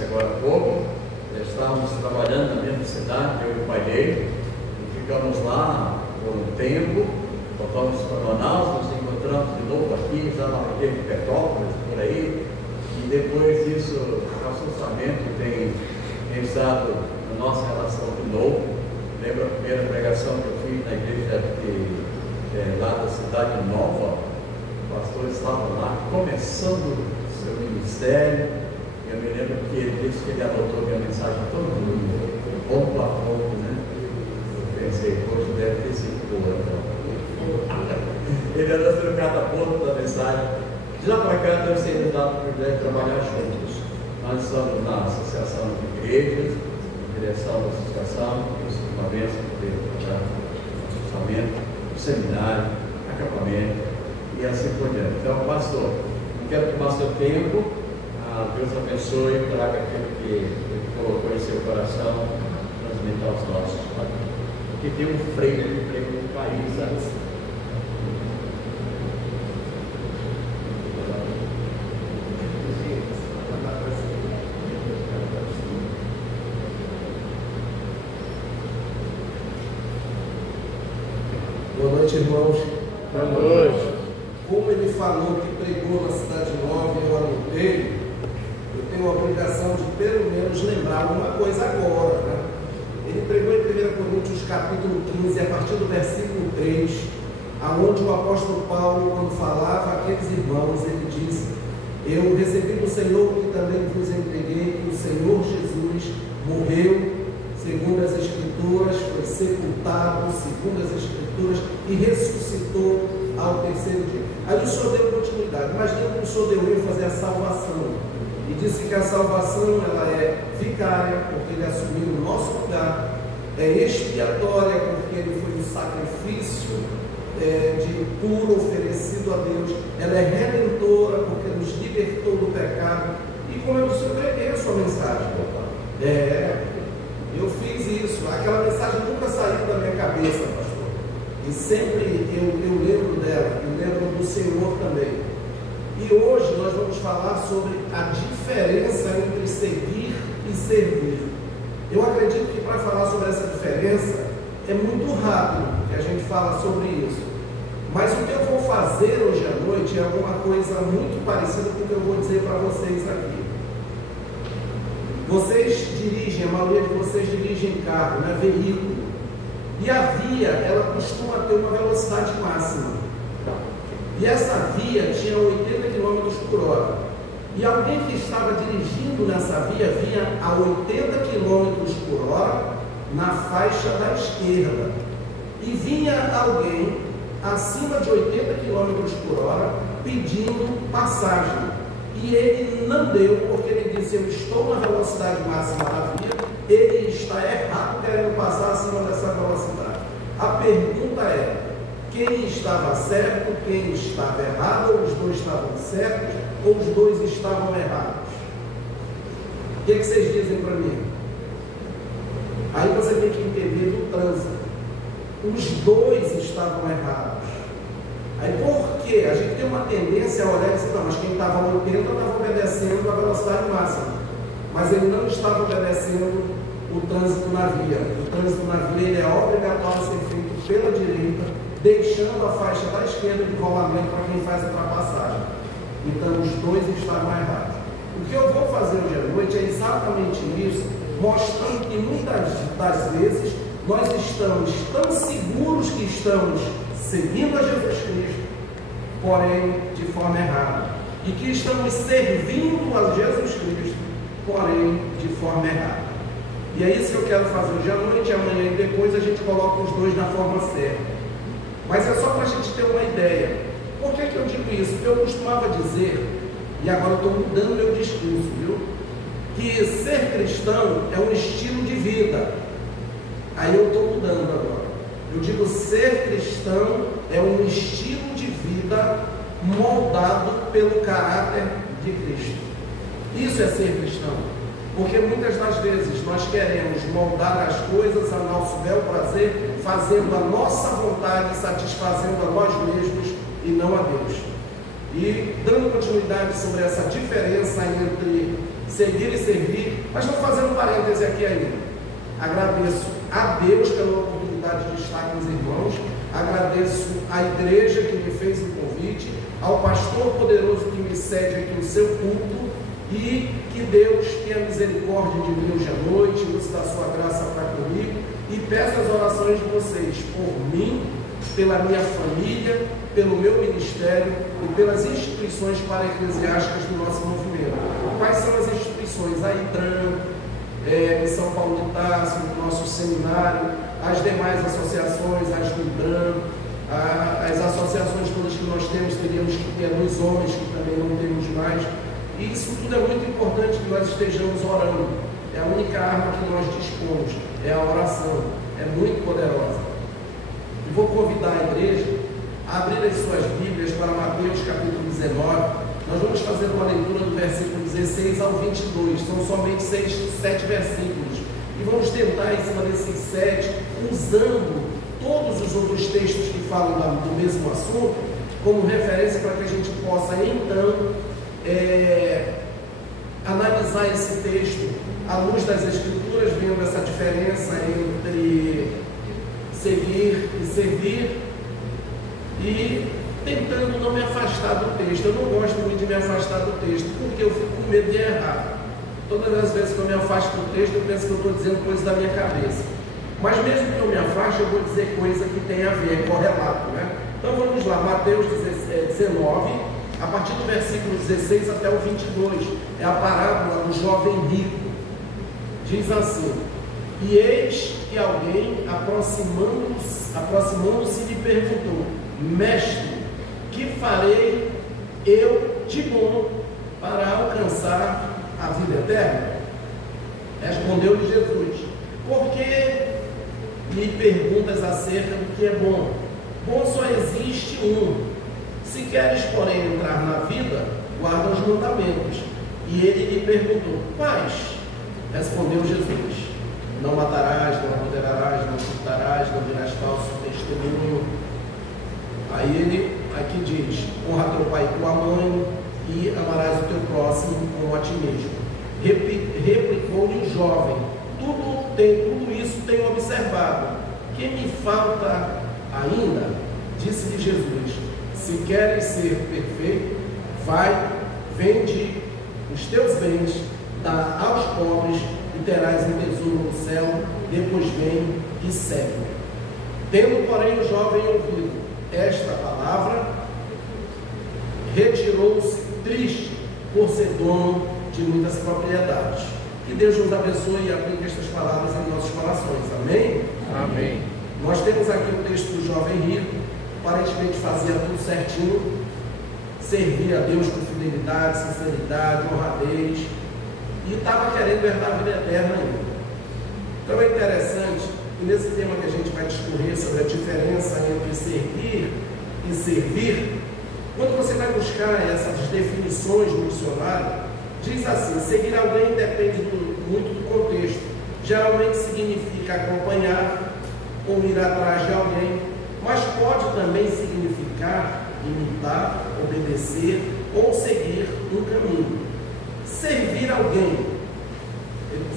disse agora há pouco, estávamos trabalhando na mesma cidade, eu e o pai dele, e ficamos lá por um tempo, voltamos para Manaus, nos encontramos de novo aqui, já na região de Petrópolis, por aí, e depois disso, o nosso orçamento tem estado na nossa relação de novo. Lembra a primeira pregação que eu fiz na igreja lá da Cidade Nova? O pastor estava lá começando o seu ministério. Eu me lembro que ele disse que ele anotou minha mensagem a todo mundo, ponto a ponto, né? Eu pensei, poxa, deve ter sido boa, então. Ele anotou cada ponto da mensagem. De lá para cá, Deus tem nos dado o privilégio de trabalhar juntos. Nós estamos na Associação de Igrejas, direção da associação, isso é uma bênção poder trabalhar no orçamento, no seminário, acampamento e assim por diante. Então, pastor, não quero tomar seu tempo. Deus abençoe e traga aquilo que Ele colocou em seu coração, transmitir aos nossos. Porque tem um freio de emprego no país, sabe? Boa noite, irmãos. Boa noite. Como ele falou que pregou na Cidade Nova e eu anotei, eu tenho a obrigação de pelo menos lembrar alguma coisa agora, né? Ele pregou em 1 Coríntios capítulo 15, a partir do versículo 3, aonde o apóstolo Paulo, quando falava àqueles irmãos, ele disse: eu recebi do Senhor que também vos entreguei, que o Senhor Jesus morreu segundo as Escrituras, foi sepultado segundo as Escrituras e ressuscitou ao terceiro dia. Aí o Senhor deu continuidade, mas o Senhor deu ênfase à salvação e disse que a salvação ela é vicária, porque ele assumiu o nosso lugar, é expiatória, porque ele foi um sacrifício de puro oferecido a Deus, ela é redentora, porque nos libertou do pecado. E como eu disse, eu preguei a sua mensagem, eu fiz isso, aquela mensagem nunca saiu da minha cabeça, pastor, e sempre eu lembro dela, eu lembro do Senhor também. E hoje nós vamos falar sobre a diferença entre seguir e servir. Eu acredito que para falar sobre essa diferença é muito rápido que a gente fala sobre isso, mas o que eu vou fazer hoje à noite é alguma coisa muito parecida com o que eu vou dizer para vocês aqui. Vocês dirigem, a maioria de vocês dirigem carro, né, veículo, e a via, ela costuma ter uma velocidade máxima, e essa via tinha 80 km por hora, e alguém que estava dirigindo nessa via vinha a 80 km por hora na faixa da esquerda, e vinha alguém acima de 80 km por hora pedindo passagem. E ele não deu, porque ele disse: eu estou na velocidade máxima da via, ele está errado querendo passar acima dessa velocidade. A pergunta é: quem estava certo, quem estava errado, ou os dois estavam certos, ou os dois estavam errados? O que vocês dizem para mim? Aí você tem que entender do trânsito. Os dois estavam errados. Aí por quê? A gente tem uma tendência a olhar e dizer: não, mas quem estava no 80 estava obedecendo a velocidade máxima, mas ele não estava obedecendo o trânsito na via. O trânsito na via ele é obrigatório a ser feito pela direita, deixando a faixa da esquerda de rolamento para quem faz a ultrapassagem. Então os dois estavam errados. O que eu vou fazer hoje à noite é exatamente isso, mostrando que muitas das vezes nós estamos tão seguros que estamos seguindo a Jesus Cristo, porém de forma errada, e que estamos servindo a Jesus Cristo, porém de forma errada. E é isso que eu quero fazer hoje à noite, amanhã e depois a gente coloca os dois na forma certa. Mas é só para a gente ter uma ideia. Por que eu digo isso? Porque eu costumava dizer, e agora eu estou mudando meu discurso, viu? Que ser cristão é um estilo de vida. Aí eu estou mudando agora. Eu digo: ser cristão é um estilo de vida moldado pelo caráter de Cristo. Isso é ser cristão. Porque muitas das vezes nós queremos moldar as coisas a nosso bel prazer, fazendo a nossa vontade, satisfazendo a nós mesmos e não a Deus. E dando continuidade sobre essa diferença entre seguir e servir. Mas estou fazendo parêntese aqui ainda. Agradeço a Deus pela oportunidade de estar com os irmãos, agradeço à igreja que me fez o convite, ao pastor poderoso que me cede aqui o seu culto, e que Deus tenha misericórdia de mim hoje à noite, use da sua graça para comigo, e peço as orações de vocês por mim, pela minha família, pelo meu ministério e pelas instituições para-eclesiásticas do nosso movimento. Quais são as instituições? A IDRAM, São Paulo de Tarso, o nosso seminário, as demais associações, as do IBRAM, as associações todas que nós temos, teríamos que ter dos homens, que também não temos mais. E isso tudo é muito importante que nós estejamos orando. É a única arma que nós dispomos, é a oração, é muito poderosa. E vou convidar a igreja a abrir as suas Bíblias para Mateus capítulo 19. Nós vamos fazer uma leitura do versículo 16 ao 22, são somente 7 versículos. E vamos tentar, em cima desses 7, usando todos os outros textos que falam do mesmo assunto, como referência para que a gente possa, então, analisar esse texto à luz das Escrituras, vendo essa diferença entre seguir e servir, e tentando não me afastar do texto. Eu não gosto muito de me afastar do texto, porque eu fico com medo de errar. Todas as vezes que eu me afasto do texto, eu penso que eu estou dizendo coisas da minha cabeça. Mas mesmo que eu me afaste, eu vou dizer coisa que tem a ver, é correlato, né? Então vamos lá, Mateus 19, a partir do versículo 16 até o 22, é a parábola do jovem rico. Diz assim: e eis que alguém, aproximando-se, lhe perguntou: mestre, que farei eu de bom para alcançar a vida eterna? Respondeu-lhe Jesus: por que me perguntas acerca do que é bom? Bom só existe um. Se queres, porém, entrar na vida, guarda os mandamentos. E ele lhe perguntou: quais? Respondeu Jesus: não matarás, não adulterarás, não furtarás, não dirás falso testemunho. Aí ele aqui diz: honra teu pai e tua mãe, e amarás o teu próximo como a ti mesmo. Replicou-lhe o jovem: tudo isso tenho observado. Que me falta ainda? Disse-lhe Jesus: se queres ser perfeito, vai, vende os teus bens, dá aos pobres, e terás um tesouro no céu, depois vem e segue. Tendo, porém, o jovem ouvido esta palavra, retirou-se triste por ser dono de muitas propriedades. Que Deus nos abençoe e aplique estas palavras em nossos corações. Amém? Amém. Nós temos aqui o texto do jovem rico, aparentemente fazia tudo certinho, servia a Deus com fidelidade, sinceridade, honradez, e estava querendo herdar a vida eterna ainda. Então é interessante que nesse tema que a gente vai discorrer sobre a diferença entre servir e servir, quando você vai buscar essas definições no dicionário, diz assim: seguir alguém depende muito do contexto. Geralmente significa acompanhar ou ir atrás de alguém, mas pode também significar imitar, obedecer ou seguir um caminho. Servir alguém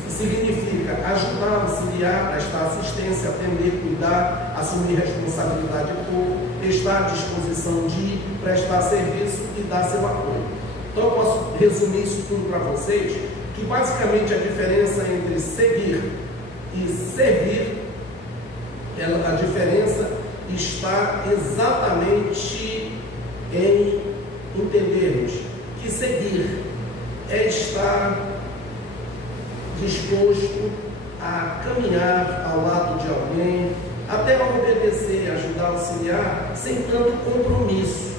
significa ajudar, auxiliar, prestar assistência, atender, cuidar, assumir responsabilidade por, estar à disposição de prestar serviço e dar seu apoio. Então eu posso resumir isso tudo para vocês, que basicamente a diferença entre seguir e servir, a diferença está exatamente em entendermos que seguir é estar disposto a caminhar ao lado de alguém, até a obedecer, ajudar, auxiliar, sem tanto compromisso.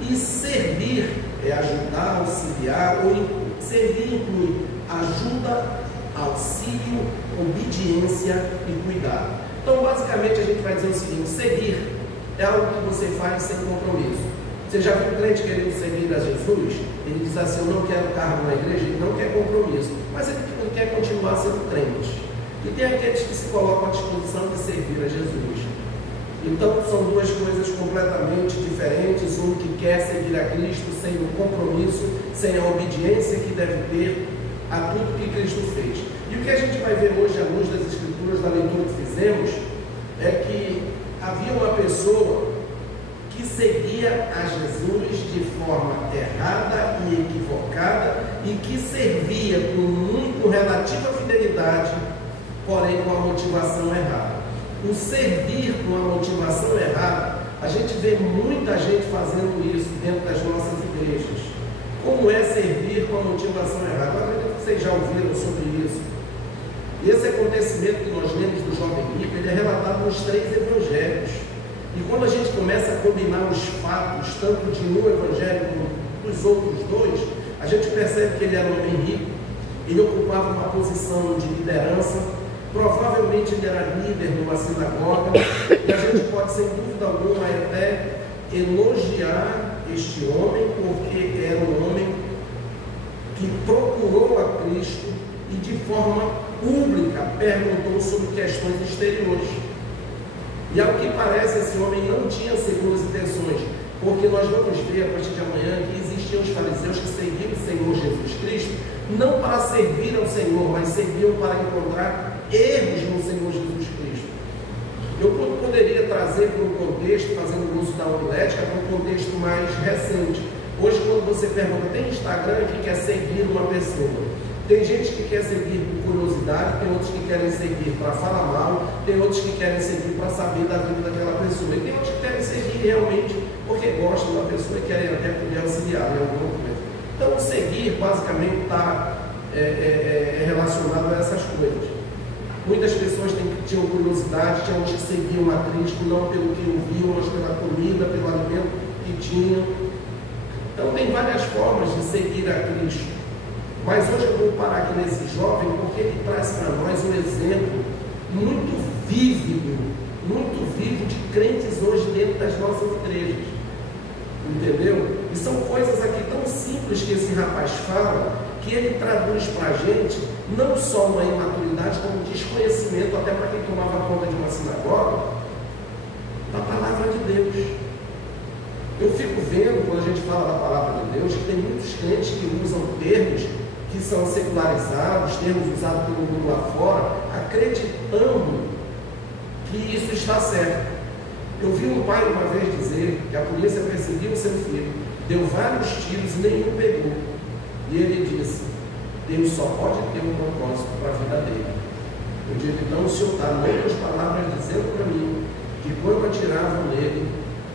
E servir é ajudar, auxiliar, ou servir inclui ajuda, auxílio, obediência e cuidado. Então, basicamente, a gente vai dizer o seguinte: seguir é algo que você faz sem compromisso. Você já viu um crente querendo seguir a Jesus? Ele diz assim: eu não quero cargo na igreja, ele não quer compromisso, mas ele quer continuar sendo crente. E tem aqueles que se colocam à disposição de servir a Jesus. Então são duas coisas completamente diferentes, um que quer seguir a Cristo sem o compromisso, sem a obediência que deve ter a tudo que Cristo fez. E o que a gente vai ver hoje à luz das Escrituras, da leitura que fizemos, é que havia uma pessoa que seguia a Jesus de forma errada e equivocada e que servia com relativa fidelidade, porém com a motivação errada. O servir com a motivação errada, a gente vê muita gente fazendo isso dentro das nossas igrejas. Como é servir com a motivação errada? Eu acredito que vocês já ouviram sobre isso. Esse acontecimento que nós lemos do jovem rico, ele é relatado nos 3 evangelhos. E quando a gente começa a combinar os fatos, tanto de um evangelho como dos outros 2, a gente percebe que ele era um homem rico, ele ocupava uma posição de liderança, provavelmente ele era líder numa sinagoga, e a gente pode, sem dúvida alguma, até elogiar este homem, porque era um homem que procurou a Cristo e de forma pública perguntou sobre questões exteriores. E ao que parece, esse homem não tinha segundas intenções, porque nós vamos ver a partir de amanhã que existiam os fariseus que seguiam o Senhor Jesus Cristo, não para servir ao Senhor, mas serviam para encontrar erros no Senhor Jesus Cristo. Eu poderia trazer para um contexto, fazendo uso da homilética, para um contexto mais recente. Hoje, quando você pergunta, tem Instagram que quer seguir uma pessoa? Tem gente que quer seguir por curiosidade, tem outros que querem seguir para falar mal, tem outros que querem seguir para saber da vida daquela pessoa, e tem outros que querem seguir realmente porque gostam da pessoa e querem até poder auxiliar em alguma coisa. Então, o seguir basicamente está relacionado a essas coisas. Muitas pessoas tinham curiosidade, tinham que seguiam a Cristo, não pelo que ouviam, mas pela comida, pelo alimento que tinham. Então, tem várias formas de seguir a Cristo. Mas hoje eu vou parar aqui nesse jovem, porque ele traz para nós um exemplo muito vívido de crentes hoje dentro das nossas igrejas. Entendeu? E são coisas aqui tão simples que esse rapaz fala, que ele traduz para a gente não só uma imaturidade, como um desconhecimento, até para quem tomava conta de uma sinagoga, da palavra de Deus. Eu fico vendo, quando a gente fala da palavra de Deus, que tem muitos crentes que usam termos que são secularizados, termos usados pelo mundo lá fora, acreditando que isso está certo. Eu vi um pai uma vez dizer que a polícia perseguiu o seu filho, deu vários tiros e nenhum pegou. E ele disse, Deus só pode ter um propósito para a vida dele. Eu digo, então o Senhor está, em outras palavras, dizendo para mim que quando atiravam nele,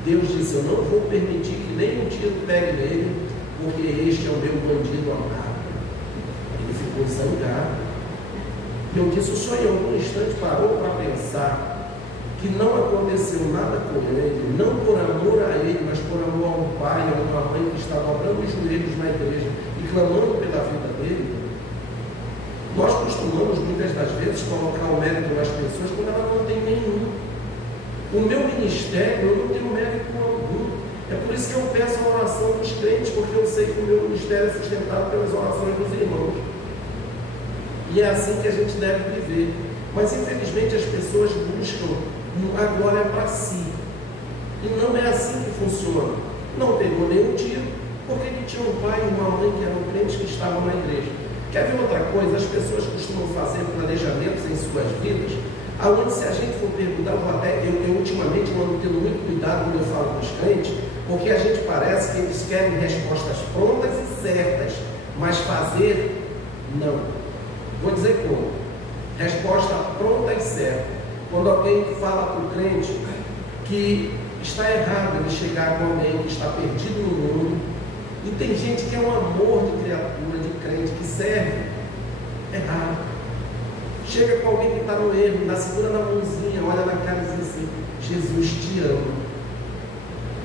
Deus disse, eu não vou permitir que nenhum tiro pegue nele, porque este é o meu bandido amado. Ele ficou zangado. Eu disse, o senhor em algum instante parou para pensar que não aconteceu nada com ele, não por amor a ele, mas por amor a um pai, a uma mãe que está dobrando os joelhos na igreja e clamando pela vida dele? Nós costumamos muitas das vezes colocar o mérito nas pessoas quando ela não tem nenhum. O meu ministério, eu não tenho mérito algum. É por isso que eu peço a oração dos crentes, porque eu sei que o meu ministério é sustentado pelas orações dos irmãos. E é assim que a gente deve viver. Mas infelizmente as pessoas buscam a glória para si. E não é assim que funciona. Não pegou nenhum tiro, porque ele tinha um pai e uma mãe que eram crentes que estavam na igreja. Quer ver outra coisa? As pessoas costumam fazer planejamentos em suas vidas, aonde, se a gente for perguntar, eu ultimamente ando tendo muito cuidado quando eu falo com os crentes, porque a gente parece que eles querem respostas prontas e certas, mas fazer, não. Vou dizer como. Resposta pronta e certa. Quando alguém fala para o crente que está errado ele chegar com alguém que está perdido no mundo, e tem gente que é um amor de criatura, de crente, que serve, errado. Chega com alguém que está no erro, na segura na mãozinha, olha na cara e diz assim, Jesus te ama.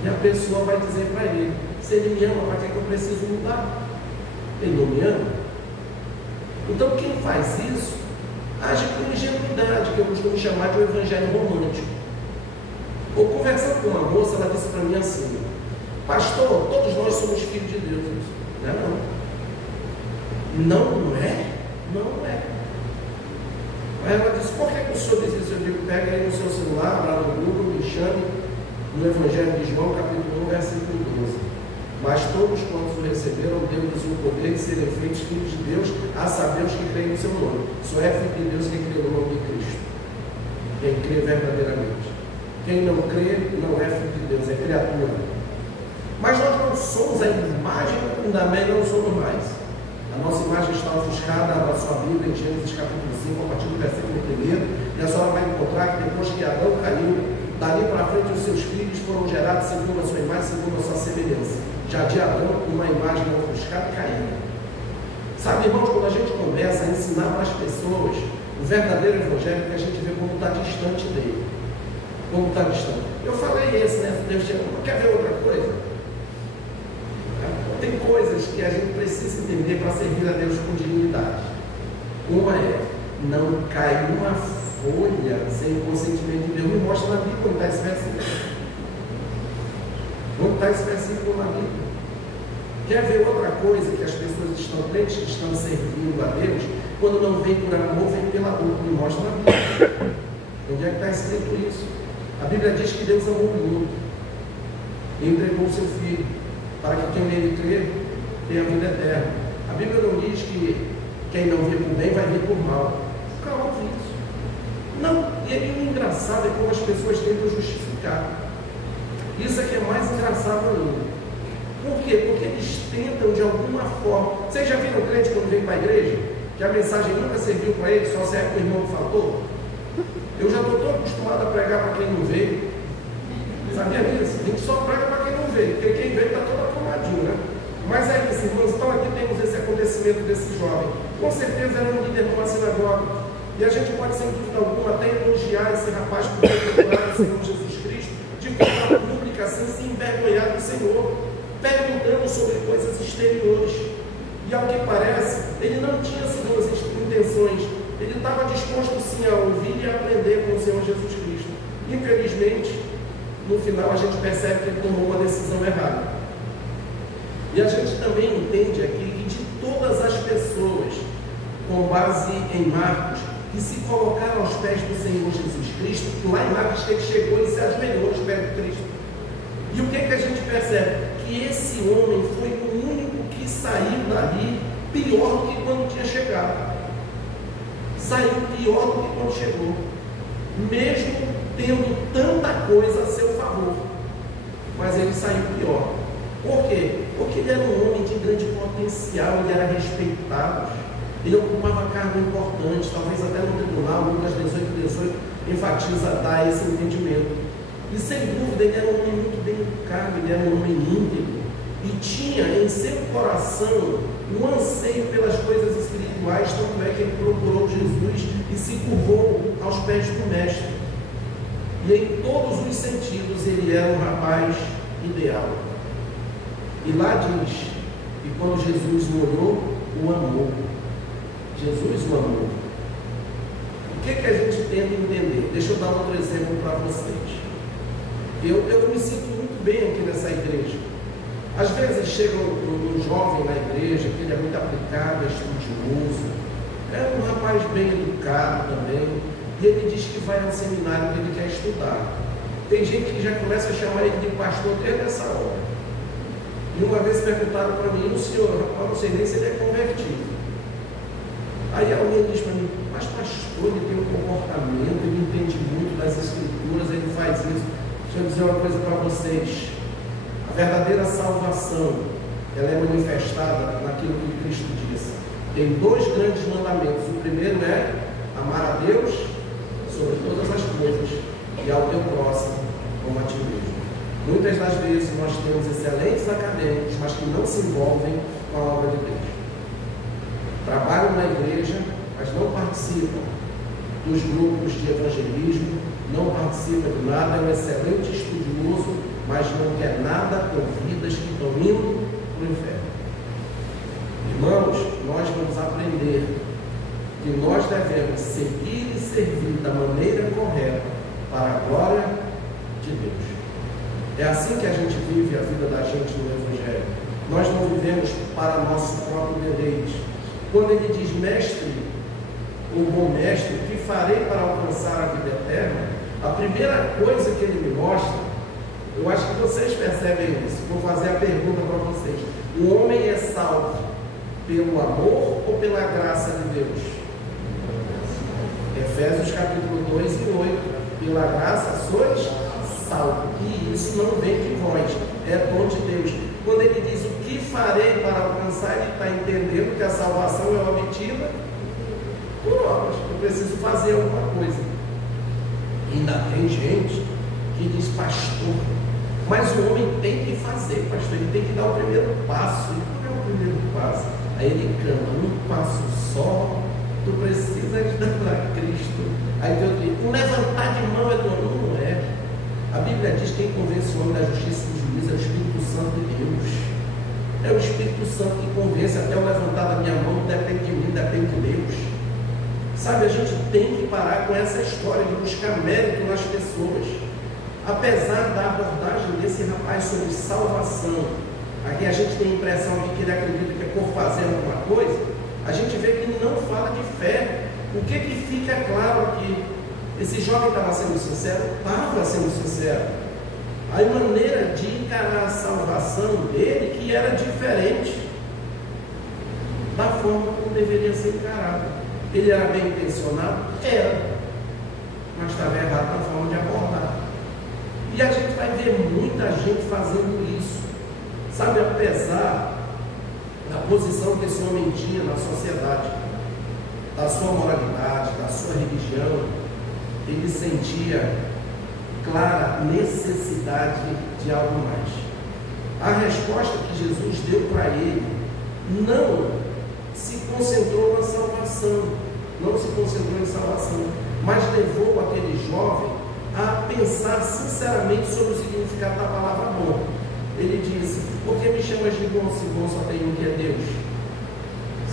E a pessoa vai dizer para ele, se ele me ama, para que eu preciso mudar? Ele não me ama? Então quem faz isso, age com ingenuidade, que eu costumo chamar de um evangelho romântico. Ou conversando com uma moça, ela disse para mim assim, pastor, todos nós somos filhos de Deus. Não é não. Não é? Não é. Aí ela disse, por que o senhor diz isso? Eu digo, pega aí no seu celular, lá no Google, me chame no Evangelho de João, capítulo 1, versículo 12. Mas todos quantos o receberam, deu-lhes o poder de serem feitos filhos de Deus, a saber os que creem no seu nome. Só é filho de Deus quem crê no nome de Cristo. Quem crê verdadeiramente. Quem não crê não é filho de Deus, é criatura. Mas nós não somos a imagem do fundamento, não somos mais. A nossa imagem está ofuscada na sua Bíblia, em Gênesis capítulo 5, a partir do versículo 1, e a senhora vai encontrar que depois que Adão caiu, dali para frente os seus filhos foram gerados segundo a sua imagem, segundo a sua semelhança. Já de Adão, uma imagem ofuscada e caída. Sabe, irmãos, quando a gente começa a ensinar para as pessoas o verdadeiro evangelho, que a gente vê como está distante dele. Como está distante. Eu falei esse, né? Deus chegou. Quer ver outra coisa? Tem coisas que a gente precisa entender para servir a Deus com dignidade. Uma é, não cai uma folha sem o consentimento de Deus. Me mostra na Bíblia onde está esse versículo. Onde está esse versículo na Bíblia? Quer ver outra coisa que as pessoas estão crentes, que estão servindo a Deus, quando não vem por amor, vem pela dor? Me mostra na Bíblia. Onde é que está escrito isso? A Bíblia diz que Deus amou o mundo e entregou o seu Filho, para que quem nele crê tenha vida eterna. A Bíblia não diz que quem não vê por bem vai vir por mal. Nunca ouve isso. Não, e o engraçado é como as pessoas tentam justificar. Isso é que é mais engraçado ainda. Por quê? Porque eles tentam de alguma forma. Vocês já viram crente quando vem para a igreja? Que a mensagem nunca serviu para ele, só serve para o irmão que faltou? Eu já estou todo acostumado a pregar para quem não veio. Sabia disso? A gente só prega para quem não veio, porque quem veio está todo arrumadinho, né? Mas é isso, irmãos. Então aqui temos esse acontecimento desse jovem. Com certeza era um líder de uma sinagoga. E a gente pode, sem dúvida alguma, até elogiar esse rapaz por ter procurado o Senhor Jesus Cristo de forma pública, assim, se envergonhar do Senhor, perguntando sobre coisas exteriores. E ao que parece, ele não tinha essas duas intenções. Ele estava disposto sim a ouvir e a aprender com o Senhor Jesus Cristo. Infelizmente, no final a gente percebe que ele tomou uma decisão errada. E a gente também entende aqui que de todas as pessoas, com base em Marcos, que se colocaram aos pés do Senhor Jesus Cristo, que lá em Marcos ele chegou e se ajoelhou aos pés de Cristo. E o que a gente percebe? Que esse homem foi o único que saiu dali pior do que quando tinha chegado. Saiu pior do que quando chegou, mesmo tendo tanta coisa a seu favor, mas ele saiu pior. Por quê? Porque ele era um homem de grande potencial, ele era respeitado, ele ocupava cargo importante, talvez até no tribunal. Lucas 18 enfatiza dar esse entendimento. E sem dúvida ele era um homem muito bem educado, ele era um homem íntegro, e tinha em seu coração um anseio pelas coisas espirituais, tanto é que ele procurou Jesus e se curvou aos pés do Mestre. E em todos os sentidos ele era um rapaz ideal. E lá diz que quando Jesus o olhou, o amou. Jesus o amou. O que a gente tenta entender? Deixa eu dar outro exemplo para vocês. Eu me sinto muito bem aqui nessa igreja. Às vezes chega um jovem na igreja, que ele é muito aplicado, é estudioso, é um rapaz bem educado também, e ele diz que vai ao seminário que ele quer estudar. Tem gente que já começa a chamar ele de pastor até nessa hora. E uma vez perguntaram para mim, o senhor, eu não sei nem se ele é convertido. Aí alguém diz para mim, mas pastor, ele tem um comportamento, ele entende muito das escrituras, ele faz isso. Deixa eu dizer uma coisa para vocês. A verdadeira salvação, ela é manifestada naquilo que Cristo disse. Tem dois grandes mandamentos. O primeiro é amar a Deus sobre todas as coisas e ao teu próximo como a ti mesmo. Muitas das vezes nós temos excelentes acadêmicos, mas que não se envolvem com a obra de Deus. Trabalham na igreja, mas não participam dos grupos de evangelismo, não participa de nada, é um excelente estudioso, mas não quer nada com vidas que estão indo para o inferno. Irmãos, nós vamos aprender que nós devemos seguir e servir da maneira correta para a glória de Deus. É assim que a gente vive a vida da gente no Evangelho. Nós não vivemos para nosso próprio deleite. Quando ele diz, mestre, o bom mestre, o que farei para alcançar a vida eterna, a primeira coisa que ele me mostra, eu acho que vocês percebem isso. Vou fazer a pergunta para vocês: o homem é salvo pelo amor ou pela graça de Deus? Efésios capítulo 2 e 8: pela graça sois salvos, e isso não vem de vós, é dom de Deus. Quando ele diz o que farei para alcançar, ele está entendendo que a salvação é obtida por obras. Eu preciso fazer alguma coisa. Ainda tem gente que diz: pastor, mas o homem tem que fazer, pastor, ele tem que dar o primeiro passo. E qual é o primeiro passo? Aí ele canta: um passo só, tu precisas dar para Cristo. Aí Deus diz: um levantar de mão é do homem. Não é. A Bíblia diz que quem convence o homem da justiça e do juízo é o Espírito Santo de Deus. É o Espírito Santo que convence. Até o levantar da minha mão não depende de mim, depende de Deus. Sabe, a gente tem que parar com essa história de buscar mérito nas pessoas. Apesar da abordagem desse rapaz sobre salvação, aqui a gente tem a impressão de que ele acredita que é por fazer alguma coisa, a gente vê que não fala de fé. O que fica claro aqui? Esse jovem estava sendo sincero? Estava sendo sincero. A maneira de encarar a salvação dele que era diferente da forma como deveria ser encarado. Ele era bem intencionado? Era, mas estava errado na forma de abordar. E a gente vai ver muita gente fazendo isso, sabe, apesar da posição que esse homem tinha na sociedade, da sua moralidade, da sua religião, ele sentia clara necessidade de algo mais. A resposta que Jesus deu para ele não se concentrou na salvação, mas levou aquele jovem a pensar sinceramente sobre o significado da palavra bom. Ele disse: por que me chamas de bom se bom só tem um que é Deus?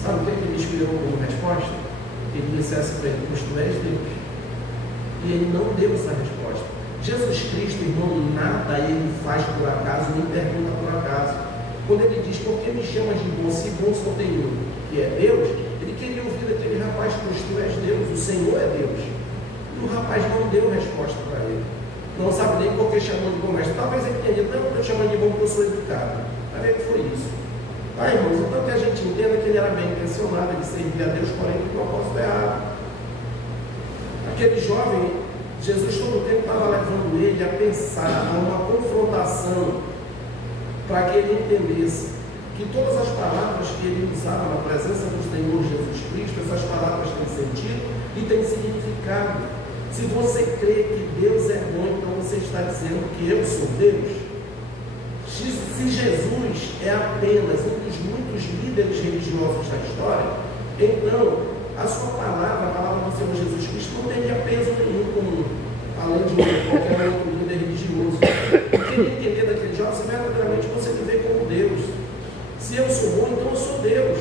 Sabe o que ele me inspirou como resposta? Ele dissesse para ele: pois tu és Deus. E ele não deu essa resposta. Jesus Cristo, irmão, nada ele faz por acaso, nem pergunta por acaso. Quando ele diz: por que me chamas de bom se bom só tem um que é Deus, ele queria ouvir daquele rapaz: pois tu és Deus, o Senhor é Deus. O rapaz não deu resposta para ele. Não sabe nem por que chamou de bom, mas talvez ele tenha dito: não, estou chamando de bom porque eu sou educado. Vai ver que foi isso. Irmãos, então que a gente entenda que ele era bem intencionado, ele servia a Deus, porém com propósito errado. Aquele jovem, Jesus todo o tempo estava levando ele a pensar, a uma confrontação, para que ele entendesse que todas as palavras que ele usava na presença do Senhor Jesus Cristo, essas palavras têm sentido e têm significado. Se você crê que Deus é bom, então você está dizendo que eu sou Deus. Se Jesus é apenas um dos muitos líderes religiosos da história, então a sua palavra, a palavra do Senhor Jesus Cristo, não teria peso nenhum comum, além de qualquer outro líder religioso. Eu queria entender daquele jovem se verdadeiramente você me vê como Deus. Se eu sou bom, então eu sou Deus.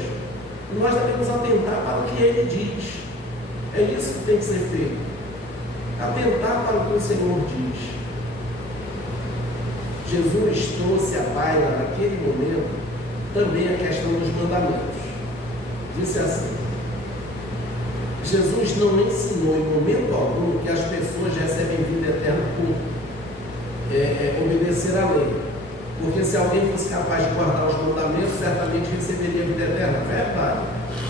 E nós devemos atentar para o que ele diz. É isso que tem que ser feito. Atentar para o que o Senhor diz. Jesus trouxe à baila, naquele momento, também a questão dos mandamentos. Disse assim: Jesus não ensinou em momento algum que as pessoas recebem vida eterna por obedecer à lei. Porque se alguém fosse capaz de guardar os mandamentos, certamente receberia vida eterna. Verdade.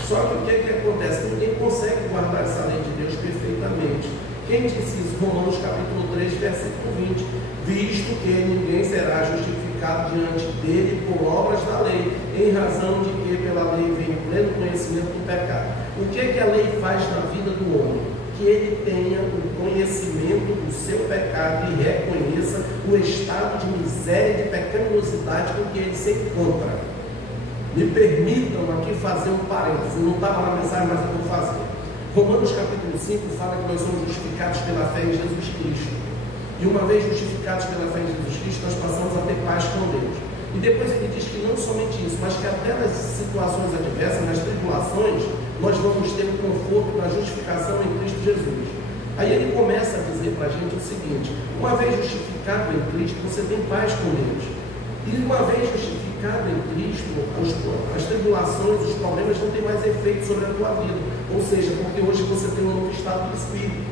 Só que o que acontece? Ninguém consegue guardar essa lei de Deus perfeitamente. Quem disse isso? Romanos capítulo 3, versículo 20. Visto que ninguém será justificado diante dele por obras da lei, em razão de que pela lei vem o pleno conhecimento do pecado. O que a lei faz na vida do homem? Que ele tenha o conhecimento do seu pecado e reconheça o estado de miséria e de pecaminosidade com que ele se encontra. Me permitam aqui fazer um parênteses, não estava na mensagem, mas eu vou fazer. Romanos capítulo 5 fala que nós somos justificados pela fé em Jesus Cristo. E uma vez justificados pela fé em Jesus Cristo, nós passamos a ter paz com Deus. E depois ele diz que não somente isso, mas que até nas situações adversas, nas tribulações, nós vamos ter o conforto da justificação em Cristo Jesus. Aí ele começa a dizer para a gente o seguinte: uma vez justificado em Cristo, você tem paz com Deus. E uma vez justificado justificado em Cristo, as tribulações, os problemas não têm mais efeito sobre a tua vida. Ou seja, porque hoje você tem um novo estado de espírito.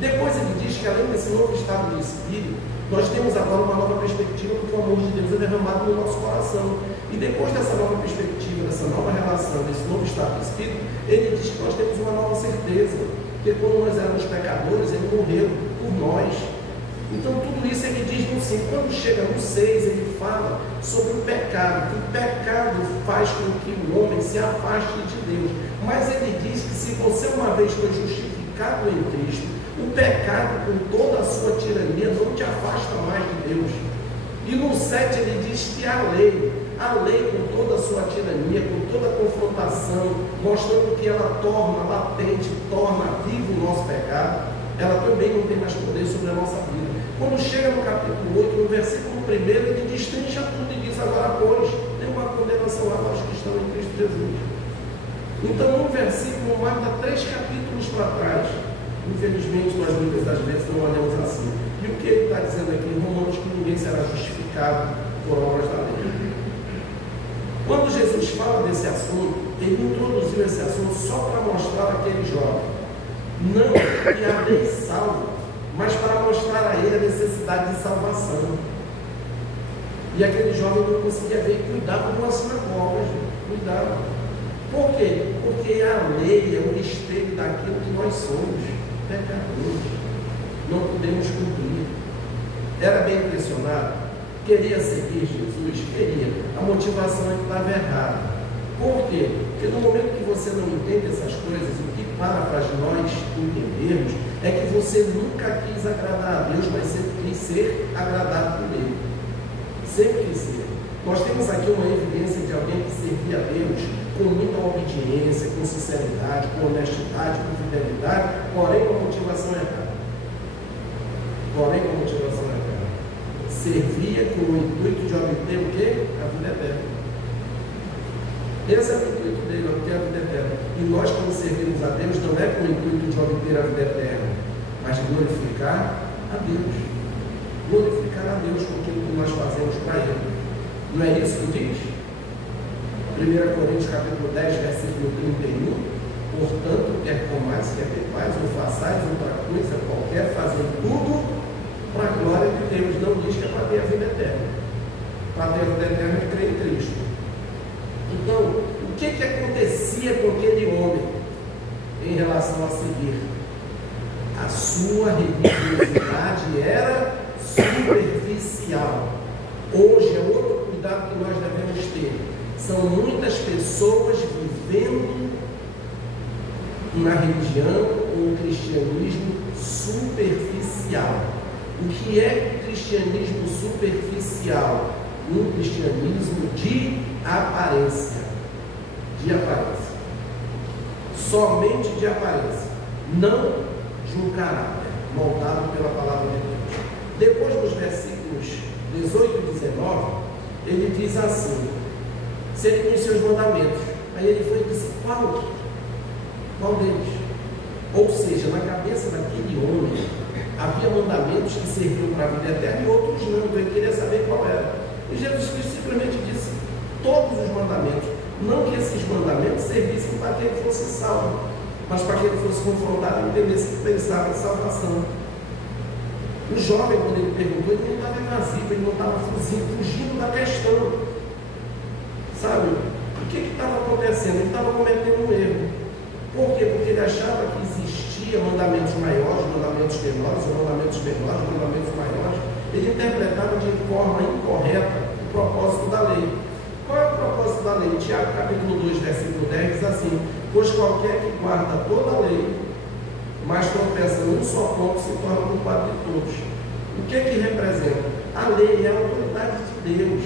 Depois ele diz que além desse novo estado de espírito, nós temos agora uma nova perspectiva, porque o amor de Deus é derramado no nosso coração. E depois dessa nova perspectiva, dessa nova relação, desse novo estado de espírito, ele diz que nós temos uma nova certeza, porque quando nós éramos pecadores, ele morreu por nós. Então tudo isso ele diz no 5. Quando chega no 6, ele fala sobre o pecado, que o pecado faz com que o homem se afaste de Deus. Mas ele diz que se você uma vez foi justificado em Cristo, o pecado com toda a sua tirania não te afasta mais de Deus. E no 7 ele diz que a lei com toda a sua tirania, com toda a confrontação, mostrando que ela torna latente, torna vivo o nosso pecado, ela também não tem mais poder sobre a nossa vida. Quando chega no capítulo 8, no versículo 1, ele destrincha tudo e diz: agora, pois, nenhuma condenação há para os que estão em Cristo Jesus. Então, no versículo, marca 3 capítulos para trás. Infelizmente, nós muitas das vezes não olhamos assim. E o que ele está dizendo aqui em Romanos? Que ninguém será justificado por obras da lei. Quando Jesus fala desse assunto, ele introduziu esse assunto só para mostrar àquele jovem, não que a lei salva, mas para mostrar a ele a necessidade de salvação. E aquele jovem não conseguia ver e cuidava de uma sinagoga, cuidava. Por quê? Porque a lei é o espelho daquilo que nós somos, pecadores. Não podemos cumprir. Era bem impressionado, queria seguir Jesus, queria. A motivação é que estava errada. Por quê? Porque no momento que você não entende essas coisas, o que para nós entendermos é que você nunca quis agradar a Deus, mas sempre quis ser agradado por Ele. Sempre quis ser. Nós temos aqui uma evidência de alguém que servia a Deus com muita obediência, com sinceridade, com honestidade, com fidelidade, porém com motivação errada. Servia com o intuito de obter o quê? A vida eterna. Esse é o intuito dele, obter a vida eterna. E nós, quando servimos a Deus, não é com o intuito de obter a vida eterna, mas de glorificar a Deus. Glorificar a Deus com aquilo que nós fazemos para Ele. Não é isso que diz? 1 Coríntios capítulo 10, versículo 31. Portanto, quer comais, quer bebais, ou façais outra coisa qualquer, fazendo tudo para a glória de Deus. Não diz que é para ter a vida eterna. Para ter a vida eterna é crer em Cristo. Então, o que acontecia com aquele homem em relação a seguir? A sua religiosidade era superficial. Hoje é outro cuidado que nós devemos ter. São muitas pessoas vivendo na religião ou no cristianismo superficial. O que é cristianismo superficial? Um cristianismo de aparência. De aparência. Somente de aparência. Não de um caráter moldado pela palavra de Deus. Depois, nos versículos 18 e 19, ele diz assim: se ele conhecia os mandamentos, aí ele foi e disse: qual deles? Ou seja, na cabeça daquele homem havia mandamentos que serviam para a vida eterna e outros não, então ele queria saber qual era. E Jesus Cristo simplesmente disse: todos os mandamentos. Não que esses mandamentos servissem para que ele fosse salvo, mas para que ele fosse confrontado e entendesse que pensava em salvação. O jovem, quando ele perguntou, ele não estava evasivo, ele não estava fugindo da questão. Sabe? O que estava acontecendo? Ele estava cometendo um erro. Por quê? Porque ele achava que existia mandamentos maiores, mandamentos menores, mandamentos menores, mandamentos maiores. Ele interpretava de forma incorreta o propósito da lei. Qual é o propósito da lei? Tiago capítulo 2, versículo 10 diz assim: pois qualquer que guarda toda a lei, mas tropeça num só ponto, se torna culpado de todos. O que representa? A lei é a autoridade de Deus.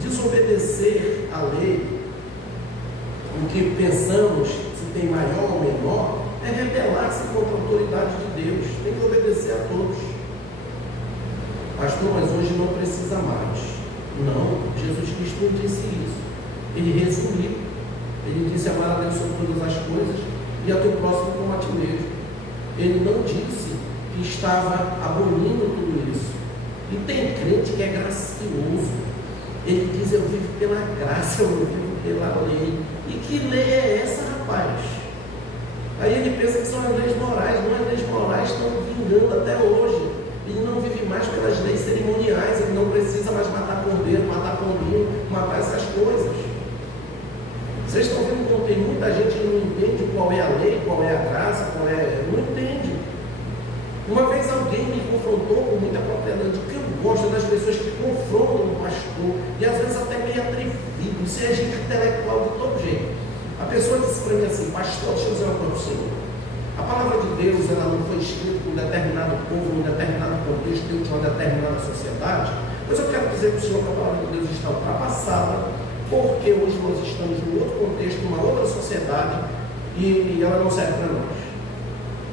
Desobedecer a lei, o que pensamos se tem maior ou menor, é rebelar-se contra a autoridade de Deus. Tem que obedecer a todos. Pastor, mas hoje não precisa mais. Não, Jesus Cristo não disse isso. Ele resumiu. Ele disse: amar a Deus sobre todas as coisas e a teu próximo como a ti mesmo. Ele não disse que estava abolindo tudo isso. E tem crente que é gracioso. Ele diz: eu vivo pela graça, eu não vivo pela lei. E que lei é essa, rapaz? Aí ele pensa que são as leis morais. Não, as leis morais estão vingando até hoje. Ele não vive mais pelas leis cerimoniais, ele não precisa mais matar cordeiro, matar pombinho, matar essas coisas. Vocês estão vendo como tem muita gente que não entende qual é a lei, qual é a graça, não entende. Uma vez alguém me confrontou com muita propriedade, que eu gosto das pessoas que confrontam o pastor, e às vezes até meio atrevido, se é gente intelectual de todo jeito. A pessoa disse para mim assim: pastor, deixa eu dizer uma coisa para o senhor. A palavra de Deus, ela não foi escrita para um determinado povo, num determinado contexto, dentro de uma determinada sociedade. Mas eu quero dizer para o senhor que a palavra de Deus está ultrapassada, porque hoje nós estamos num outro contexto, numa outra sociedade, e ela não serve para nós.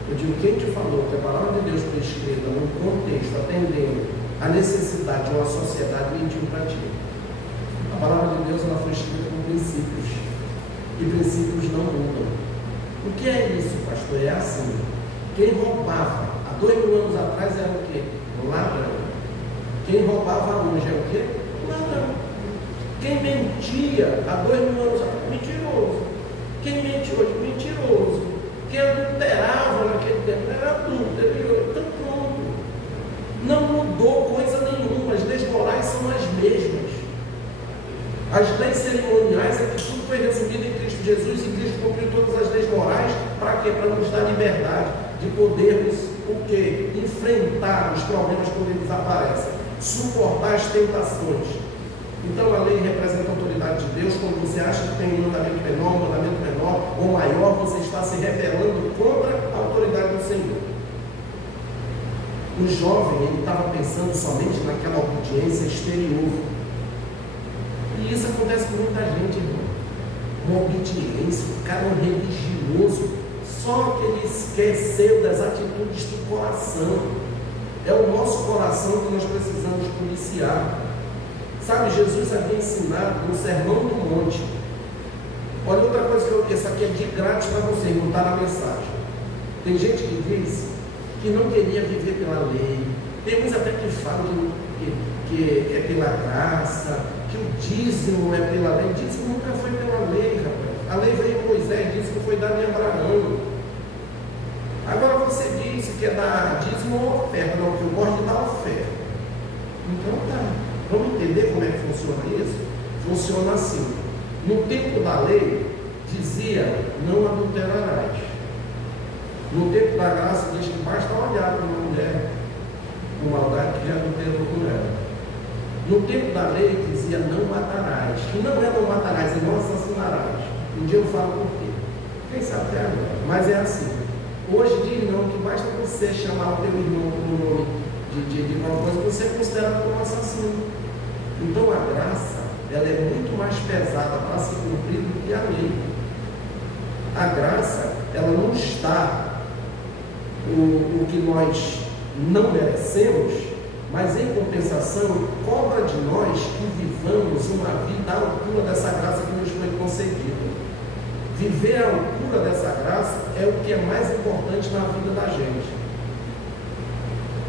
Eu digo: quem te falou que a palavra de Deus foi escrita num contexto atendendo a necessidade de uma sociedade, mentiu para ti? A palavra de Deus, ela foi escrita com princípios, e princípios não mudam. O que é isso, pastor? É assim: quem roubava há 2000 anos atrás era o quê? Ladrão. Quem roubava hoje é o quê? Ladrão. Quem mentia há 2000 anos atrás? Mentiroso. Quem mente hoje? Mentiroso. Quem adulterava naquele tempo era adúltero. Então pronto. Não mudou coisa nenhuma. As leis morais são as mesmas. As leis cerimoniais é que tudo foi resumido em Cristo Jesus, e Cristo cumpriu todas as leis morais. Para quê? Para nos dar liberdade de podermos o quê? Enfrentar os problemas quando eles aparecem, suportar as tentações. Então a lei representa a autoridade de Deus. Quando você acha que tem um mandamento menor ou maior, você está se rebelando contra a autoridade do Senhor. O jovem, ele estava pensando somente naquela obediência exterior. E isso acontece com muita gente, irmão. Uma obediência, o cara é um religioso, só que ele esqueceu das atitudes do coração. É o nosso coração que nós precisamos policiar. Sabe, Jesus havia ensinado no Sermão do Monte. Olha, outra coisa que essa aqui é de grátis para você, não está na mensagem. Tem gente que diz que não queria viver pela lei. Tem uns até que falam que é pela graça, que o dízimo é pela lei. O dízimo nunca foi pela lei, rapaz. A lei veio em Moisés, disse que foi dado em Abraão. Agora você disse que é dar dízimo ou oferta. Não, que eu gosto de dar oferta. Então tá. Vamos entender como é que funciona isso? Funciona assim: no tempo da lei dizia: não adulterarás. No tempo da graça diz que basta olhar para uma mulher com maldade que já adulterou com ela. No tempo da lei dizia: não matarás. Que não é não matarás, é não assassinarás. Um dia eu falo por quê. Quem sabe até agora. Mas é assim. Hoje diz não, que basta você chamar o teu irmão com o nome de qualquer coisa, você é considerado como assassino. Então a graça, ela é muito mais pesada para ser cumprida do que a lei. A graça, ela não está o que nós não merecemos, mas em compensação cobra de nós que vivamos uma vida à altura dessa graça que nos foi concedida. Viver à altura dessa graça é o que é mais importante na vida da gente.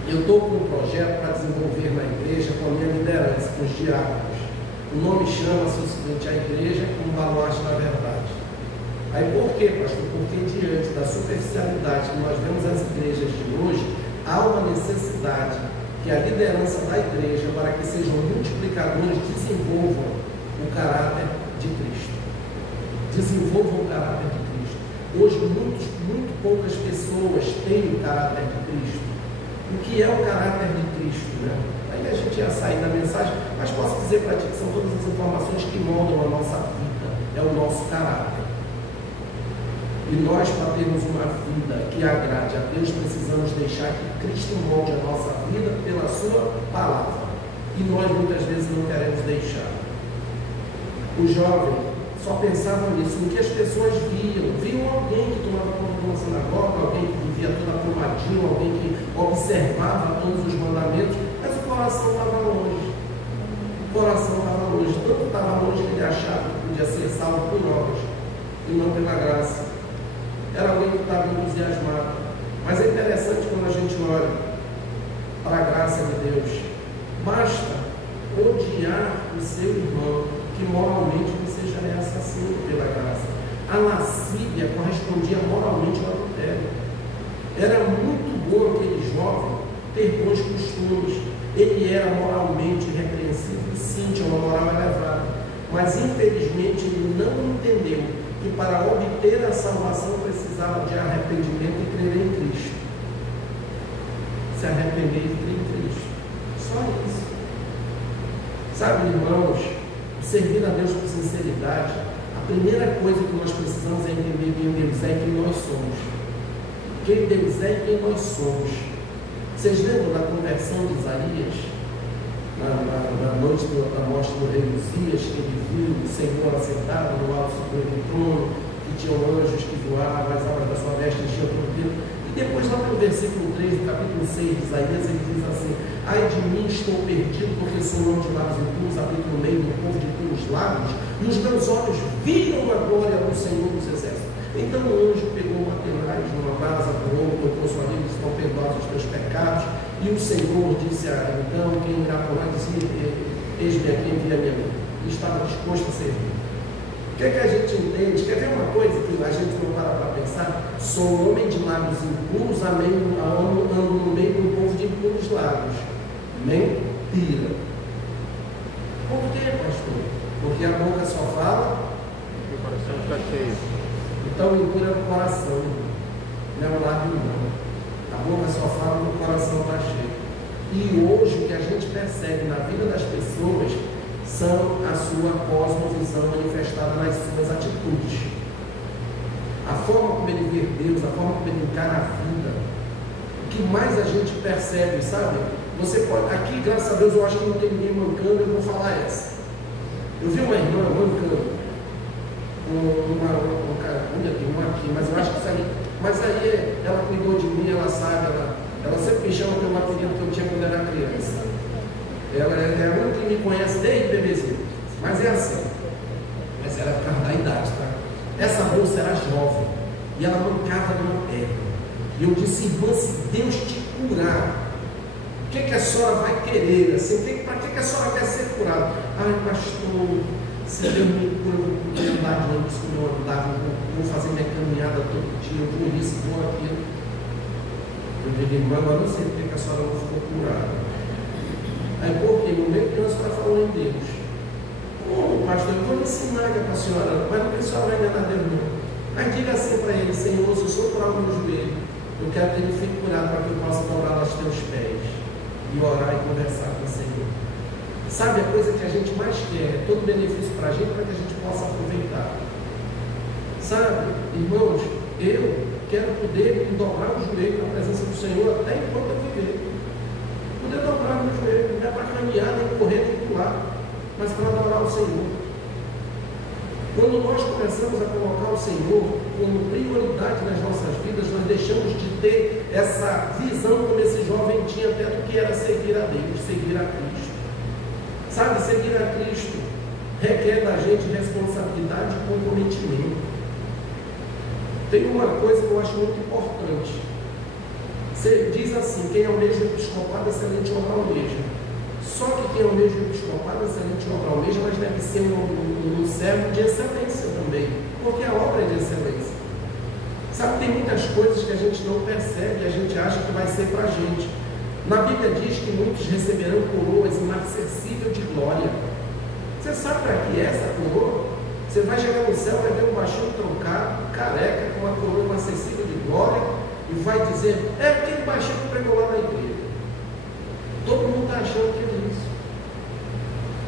Eu estou com um projeto para desenvolver na igreja com a minha liderança, com os diáconos. O nome chama-se o seguinte: a igreja como baluarte da verdade. Aí por quê, pastor? Porque diante da superficialidade que nós vemos nas igrejas de hoje, há uma necessidade que a liderança da igreja, para que sejam multiplicadores, desenvolvam o caráter de Cristo. Desenvolvam o caráter de Cristo. Hoje muito poucas pessoas têm o caráter de Cristo. O que é o caráter de Cristo, né? Aí a gente ia sair da mensagem, mas posso dizer para ti que são todas as informações que moldam a nossa vida, é o nosso caráter. E nós, para termos uma vida que agrade a Deus, precisamos deixar que Cristo molde a nossa vida pela sua palavra. E nós muitas vezes não queremos deixar. O jovem só pensava nisso, no que as pessoas viam alguém que tomava conta de uma sinagoga, alguém que vivia toda arrumadinho, alguém que observava todos os mandamentos, mas o coração estava longe. O coração estava longe, tanto estava longe que ele achava que podia ser salvo por obras e não pela graça. Era alguém que estava entusiasmado. Mas é interessante quando a gente olha para a graça de Deus. Basta odiar o seu irmão, que moralmente você já é assassino pela graça. A lascívia correspondia moralmente ao adultério. Era muito bom aquele jovem ter bons costumes. Ele era moralmente repreensível, sim, tinha uma moral elevada. Mas infelizmente ele não entendeu que para obter a salvação precisava de arrependimento e crer em Cristo. Se arrepender e crer em Cristo. Só isso. Sabe, irmãos, servir a Deus com sinceridade, a primeira coisa que nós precisamos é entender quem Deus é e quem nós somos. Quem Deus é e quem nós somos. Vocês lembram da conversão de Isaías? Na noite da morte do rei Uzias, que ele viu o Senhor assentado no alto supremo trono, que tinham anjos que voavam, as abas da sua veste enchiam todo o tempo. E depois, lá no versículo 3 do capítulo 6 de Isaías, ele diz assim: ai de mim, estou perdido, porque sou homem de lábios impuros, habito no meio do povo de puros lábios, e os meus olhos viram a glória do Senhor dos Exércitos. Então o anjo pegou uma tenaz numa brasa do ouro, tocou sua língua, estão perdoados os teus pecados. E o Senhor disse a então, quem irá por lá, disse: eis-me aqui, envia-me a mim. E estava disposto a servir. O que é que a gente entende? Quer ver uma coisa que a gente não para pensar? Sou um homem de lábios impuros, ando no meio de um povo de impuros lábios. Mentira. Por quê, pastor? Porque a boca só fala e o coração está cheio. Então impura no coração, não é o lábio não. A boca só fala no coração está cheio. E hoje o que a gente percebe na vida das pessoas são a sua cosmovisão manifestada nas suas atitudes. A forma como ele vê Deus, a forma como ele encara a vida. O que mais a gente percebe, sabe? Você pode, aqui, graças a Deus, eu acho que não tem ninguém mancando, eu vou falar essa. Eu vi uma irmã mancando. Tem uma aqui, mas eu acho que isso aí. Mas aí ela cuidou de mim, ela sabe, ela sempre me chama pelo apelido que eu tinha quando era criança. Ela é a única que me conhece desde bebezinho. Mas é assim. Mas ela é por causa da idade, tá? Essa moça era jovem e ela mancava numa perna. E eu disse: irmã, se Deus te curar, o que a senhora vai querer? Assim, para que a senhora quer ser curada? Ai, pastor, se Deus me cura, eu vou poder andar de ônibus como eu andava, vou fazer minha caminhada todo dia, eu vou isso, vou aquilo. Eu digo: irmã, agora não sei porque a senhora não ficou curada. Aí, por quê? No meio que a senhora falou em Deus. Como, pastor, eu vou ensinar para a senhora, mas não que a senhora vai enganar Deus, não. Mas diga assim para ele: Senhor, se o senhor curar o meu joelho, eu quero que ele fique curado para que eu possa dobrar aos teus pés e orar e conversar com o Senhor. Sabe, a coisa que a gente mais quer é todo benefício para a gente, para que a gente possa aproveitar. Sabe, irmãos, eu quero poder dobrar o joelho na presença do Senhor até enquanto eu viver. Poder dobrar o meu joelho, não é para caminhar, nem correr, nem pular, mas para adorar o Senhor. Quando nós começamos a colocar o Senhor como prioridade nas nossas vidas, nós deixamos de ter essa visão como esse jovem tinha até do que era seguir a Deus, seguir a Cristo. Sabe, seguir a Cristo requer da gente responsabilidade e comprometimento. Tem uma coisa que eu acho muito importante. Você diz assim: quem almeja o episcopado, excelente obra almeja. Só que quem almeja o episcopado, excelente obra almeja, mas deve ser um servo de excelência também, porque a obra é de excelência. Sabe, tem muitas coisas que a gente não percebe e a gente acha que vai ser para a gente. Na Bíblia diz que muitos receberão coroas inacessíveis de glória. Você sabe para que é essa coroa? Você vai chegar no céu, vai ver um baixinho troncado, careca, com uma coroa inacessível de glória, e vai dizer: é aquele baixinho que pregou lá na igreja. Todo mundo está achando que é isso.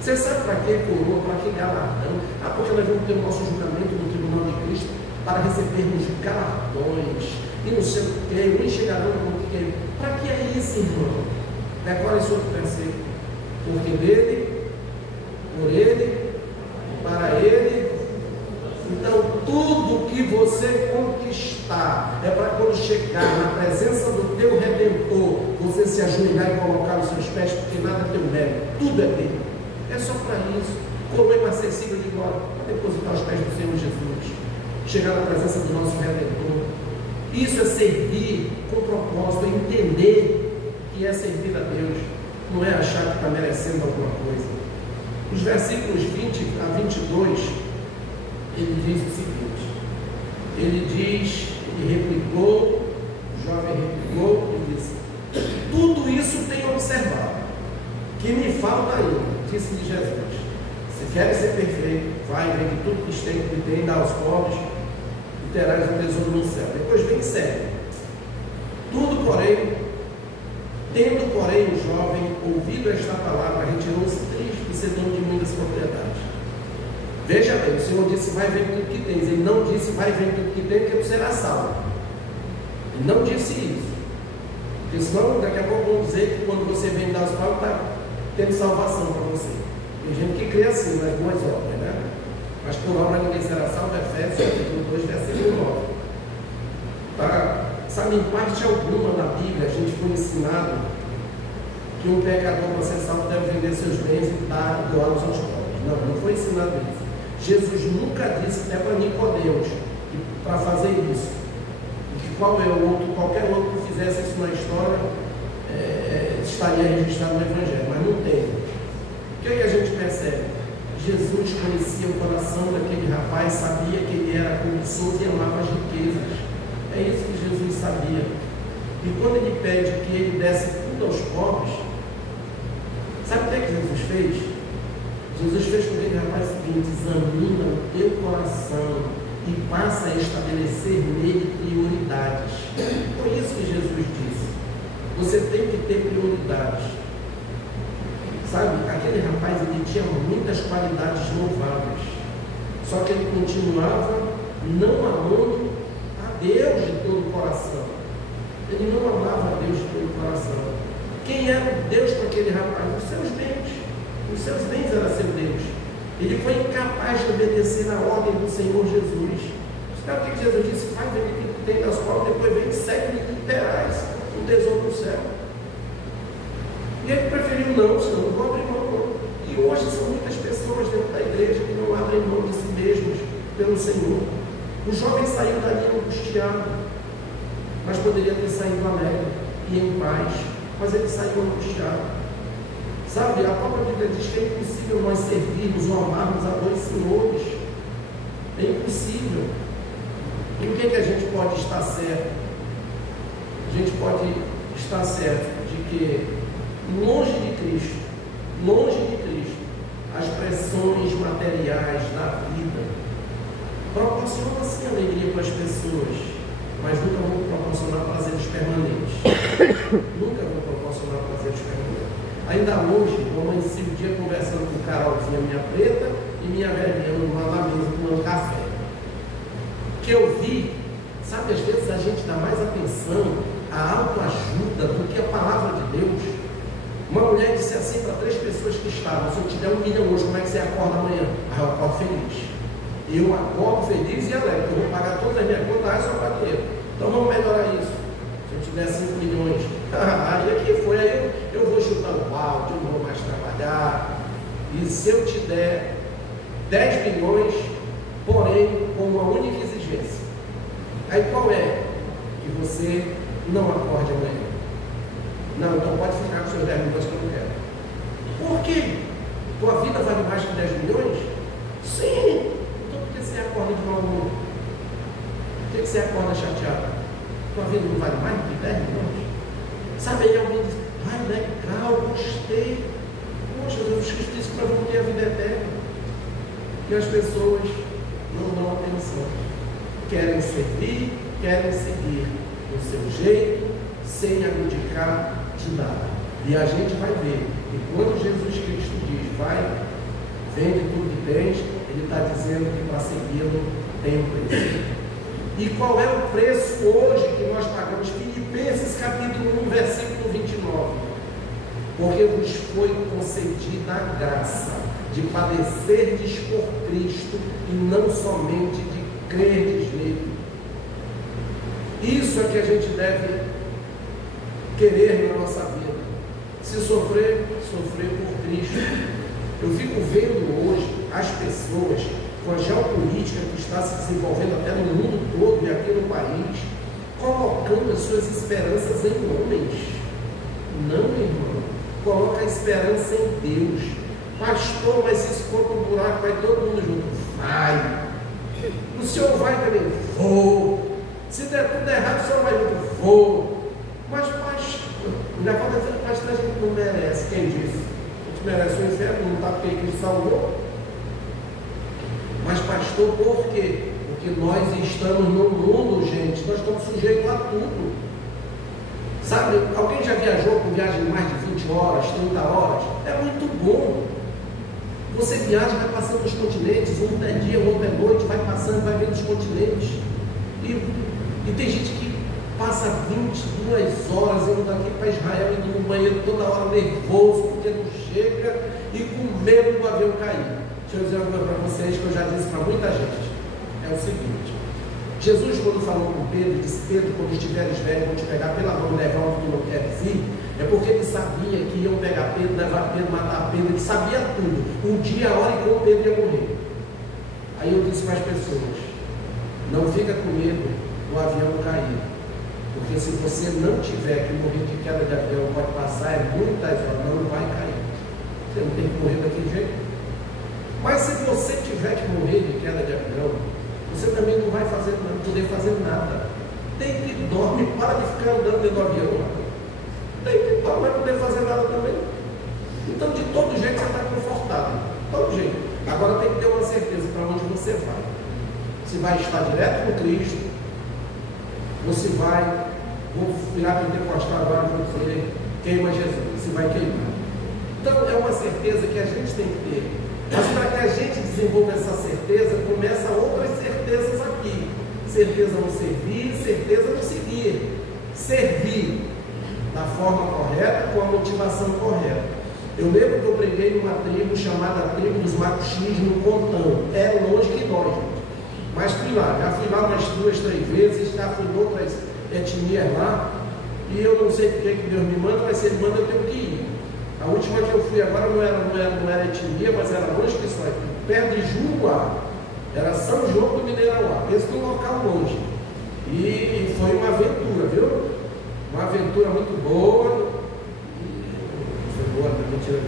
Você sabe para que coroa, para que galardão? Ah, porque nós vamos ter o nosso julgamento no tribunal de Cristo para recebermos galardões e não sei o que, nem chegarão com o que. Para que é isso, irmão? Decora isso outro versículo. Porque dele, por ele, para ele. Então, tudo que você conquistar é para quando chegar na presença do teu Redentor, você se ajoelhar e colocar os seus pés, porque nada é teu mérito, tudo é dele. É só para isso. Coroa inacessível de glória, para depositar os pés do Senhor Jesus, chegar na presença do nosso Redentor. Isso é servir com propósito, é entender que é servir a Deus, não é achar que está merecendo alguma coisa. Os versículos 20 a 22, ele diz o seguinte, ele diz, ele replicou, o jovem replicou e disse: tudo isso tenho observado, que me falta ainda, disse-lhe Jesus: se queres ser perfeito, vai, vende tudo que tem, dá aos pobres, e terás um tesouro no céu. Depois vem e segue. Tudo, porém, tendo, porém, o jovem ouvido esta palavra, retirou-se triste e ser dono de muitas propriedades. Veja bem, o Senhor disse: vai vender tudo que tens. Ele não disse: vai vender tudo que tens, porque tu serás salvo. Ele não disse isso. Porque senão, daqui a pouco vão dizer que quando você vende aos pobres, está tendo salvação para você. Tem gente que crê assim, nas boas obras, né? Mas por obra ninguém será salvo, Efésios 2, versículo 9. Tá? Sabe, em parte alguma na Bíblia, a gente foi ensinado que um pecador, para ser salvo, deve vender seus bens e doá-los aos pobres. Não, não foi ensinado isso. Jesus nunca disse, até para Nicodemos, para fazer isso. E que qualquer outro que fizesse isso na história estaria registrado no Evangelho, mas não tem. O que é que a gente percebe? Jesus conhecia o coração daquele rapaz, sabia que ele era cobiçoso e amava as riquezas. É isso que Jesus sabia. E quando ele pede que ele desse tudo aos pobres, sabe o que é que Jesus fez? Jesus fez com aquele rapaz o seguinte: examina o teu coração e passa a estabelecer nele prioridades. Foi isso que Jesus disse. Você tem que ter prioridades. Sabe, aquele rapaz, ele tinha muitas qualidades louváveis, só que ele continuava não amando Deus de todo o coração. Ele não amava a Deus de todo o coração. Quem era o Deus para aquele rapaz? Os seus bens. Os seus bens eram seu Deus. Ele foi incapaz de obedecer à ordem do Senhor Jesus. Sabe o que Jesus disse? Vai ver o que tem nas pobres, depois vem e segue e terás um tesouro no céu. E ele preferiu: não, Senhor, não vou abrir mão, não. E hoje são muitas pessoas dentro da igreja que não abrem mão de si mesmos pelo Senhor. O jovem saiu dali angustiado, mas poderia ter saído alegre e em paz, mas ele saiu angustiado. Sabe, a própria Bíblia diz que é impossível nós servirmos ou amarmos a dois senhores. É impossível. E o que a gente pode estar certo? A gente pode estar certo de que, longe de Cristo, as pressões materiais da vida proporciona sim alegria para as pessoas, mas nunca vão proporcionar prazeres permanentes. Nunca vão proporcionar prazeres permanentes. Ainda hoje, eu amanheci o dia conversando com Carolzinha, minha preta, e minha velhinha na mesa tomando café. Que eu vi, sabe, às vezes a gente dá mais atenção à autoajuda do que a palavra de Deus. Uma mulher disse assim para 3 pessoas que estavam: se eu te der 1 milhão hoje, como é que você acorda amanhã? Ah, eu acordo feliz. Eu acordo feliz e alegre, eu vou pagar todas as minhas contas, só para dinheiro. Então vamos melhorar isso. Se eu tiver 5 milhões, aí aqui foi, aí eu vou chutar o balde, eu não vou mais trabalhar. E se eu te der 10 milhões, porém com uma única exigência, aí qual é? Que você não acorde amanhã. Não, então pode ficar com seus 10 milhões que eu não quero. Por quê? Tua vida vale mais que 10 milhões? Sim. Você acorda de mau humor? Por que você acorda chateado? Tua vida não vale mais do que 10 milhões? Sabe, aí alguém diz: ai, legal, gostei. Poxa, Jesus Cristo disse que nós vamos ter a vida eterna. E as pessoas não dão atenção. Querem servir, querem seguir do seu jeito, sem abdicar de nada. E a gente vai ver que quando Jesus Cristo diz: vai, vende tudo que tens, ele está dizendo que para segui-lo tem um preço. E qual é o preço hoje que nós pagamos? Filipenses capítulo 1, versículo 29. Porque vos foi concedida a graça de padecerdes por Cristo e não somente de crerdes nele. Isso é que a gente deve querer na nossa vida. Se sofrer, sofrer por Cristo. Eu fico vendo hoje as pessoas, com a geopolítica que está se desenvolvendo até no mundo todo e aqui no país, colocando as suas esperanças em homens. Não, meu irmão. Coloca a esperança em Deus. Pastor, mas se for para um buraco, vai todo mundo junto. Vai. O senhor vai também? Vou. Se der tudo errado, o senhor vai junto? Vou. Mas pastor, ainda pode dizer que pastor a gente não merece. Quem disse? A gente merece o inferno, não está porque Cristo salvou. Mas pastor, por quê? Porque nós estamos no mundo, gente. Nós estamos sujeitos a tudo. Sabe, alguém já viajou com viagem de mais de 20 horas, 30 horas? É muito bom. Você viaja, vai passando os continentes, um é dia, outro é noite, vai passando, vai vendo os continentes. E tem gente que passa 22 horas indo daqui para Israel, indo no banheiro toda hora nervoso, porque não chega e com medo do avião cair. Deixa eu dizer uma coisa para vocês que eu já disse para muita gente. É o seguinte: Jesus, quando falou com Pedro, disse: Pedro, quando estiveres velho, vão te pegar pela mão e levar onde tu não queres ir. É porque ele sabia que iam pegar Pedro, levar Pedro, matar Pedro. Ele sabia tudo. Um dia, a hora e como Pedro ia morrer. Aí eu disse para as pessoas: não fica com medo do avião cair. Porque se você não tiver que morrer de queda de avião, pode passar muitas horas, não vai cair. Você não tem que morrer daquele jeito. Mas se você tiver que morrer de queda de avião, você também não vai poder fazer nada. Tem que dormir, para de ficar andando dentro do avião. Tem que dormir, não vai poder fazer nada também. Então, de todo jeito, você está confortável. De todo jeito. Agora tem que ter uma certeza para onde você vai. Se vai estar direto com Cristo, ou se vai, vou virar pentecostal agora e vou dizer, queima Jesus. Se vai queimar. Então, é uma certeza que a gente tem que ter. Mas para que a gente desenvolva essa certeza, começa outras certezas aqui. Certeza no servir, certeza no seguir. Servir da forma correta, com a motivação correta. Eu lembro que eu preguei numa tribo chamada Tribo dos Macuxis, no Pontão. É longe de nós, mas fui lá. Já fui lá umas 2, 3 vezes, já fui em outras etnias lá. E eu não sei porque que Deus me manda, mas se Ele manda eu tenho que ir. A última que eu fui agora não era etnia, mas era longe que só, perto de Juruá. Era São João do Mineirauá, esse foi um local longe. E foi uma aventura, viu? Uma aventura muito boa. Foi boa, não é mentira.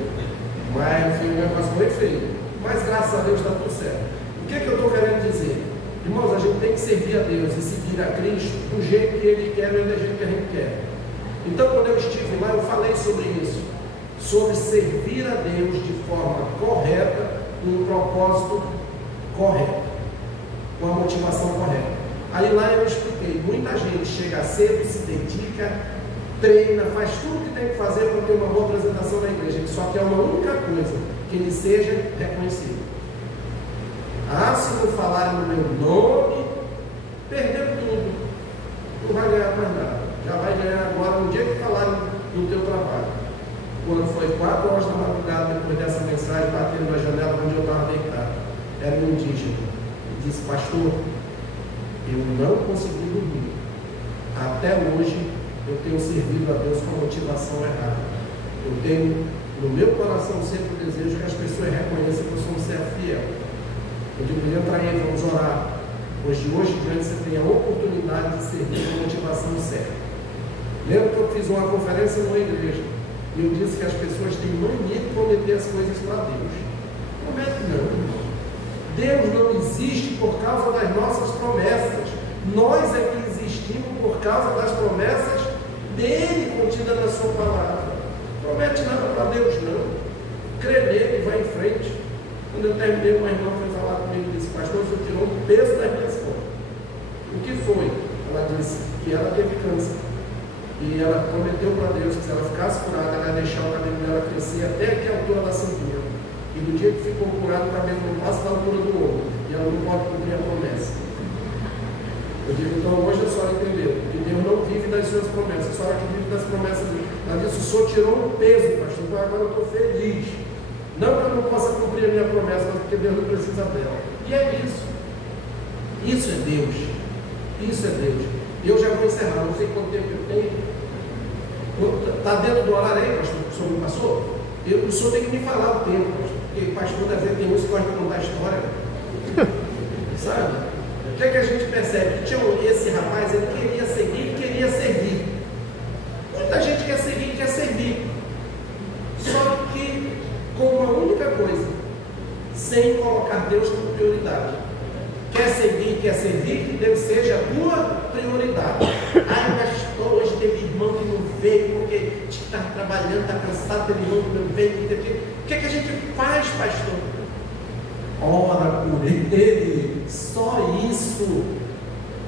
Mas o negócio foi feio. Mas graças a Deus está tudo certo. O que eu estou querendo dizer? Irmãos, a gente tem que servir a Deus e seguir a Cristo do jeito que Ele quer, não é do jeito que a gente quer. Então, quando eu estive lá, eu falei sobre isso. Sobre servir a Deus de forma correta, com um propósito correto, com a motivação correta. Aí lá eu expliquei, muita gente chega cedo, se dedica, treina, faz tudo que tem que fazer para ter uma boa apresentação na igreja, ele só quer uma única coisa, que ele seja reconhecido. Ah, se não falarem no meu nome, perdeu tudo, não vai ganhar mais nada, já vai ganhar agora no dia que falarem do teu trabalho. Quando foi 4 horas da madrugada, depois dessa mensagem, batendo na janela onde eu estava deitado, era um indígena, e disse: pastor, eu não consegui dormir, até hoje eu tenho servido a Deus com a motivação errada. Eu tenho no meu coração sempre o desejo que as pessoas reconheçam que eu sou um servo fiel. Eu digo: entra aí, vamos orar, pois de hoje em diante você tem a oportunidade de servir com a motivação certa. Lembro que eu fiz uma conferência numa igreja, e eu disse que as pessoas têm mania de prometer as coisas para Deus. Promete não, irmão. Deus não existe por causa das nossas promessas. Nós é que existimos por causa das promessas dele contidas na sua palavra. Promete nada para Deus não. Crê nele e vai em frente. Quando eu terminei, uma irmã foi falar comigo e disse: pastor, você tirou um peso das minhas costas. O que foi? Ela disse que ela teve câncer. E ela prometeu para Deus que se ela ficasse curada, ela ia deixar o cabelo dela crescer até aqui a altura da cintura. E do dia que ficou curado, o cabelo não passa da altura do ombro. E ela não pode cumprir a promessa. Eu digo: então hoje a senhora entendeu que Deus não vive das suas promessas, a senhora que vive das promessas dele. Ela disse: o senhor tirou um peso, pastor, então agora eu estou feliz. Não que eu não possa cumprir a minha promessa, mas porque Deus não precisa dela. E é isso. Isso é Deus. Isso é Deus. E eu já vou encerrar, não sei quanto tempo eu tenho. Está dentro do horário aí, pastor? O senhor me passou? O senhor tem que me falar o tempo, pastor. Porque pastor da vez tem uns que gostam de contar história. Sabe? O que é que a gente percebe? Que tinha esse rapaz, ele queria seguir e queria servir. Muita gente quer seguir e quer servir. Só que com uma única coisa. sem colocar Deus como prioridade. Quer seguir, quer servir, que Deus seja a tua prioridade. Ai, pastor, hoje teve irmão que não veio porque está trabalhando, está cansado, teve irmão que não veio. O que é que a gente faz, pastor? Ora por ele, só isso.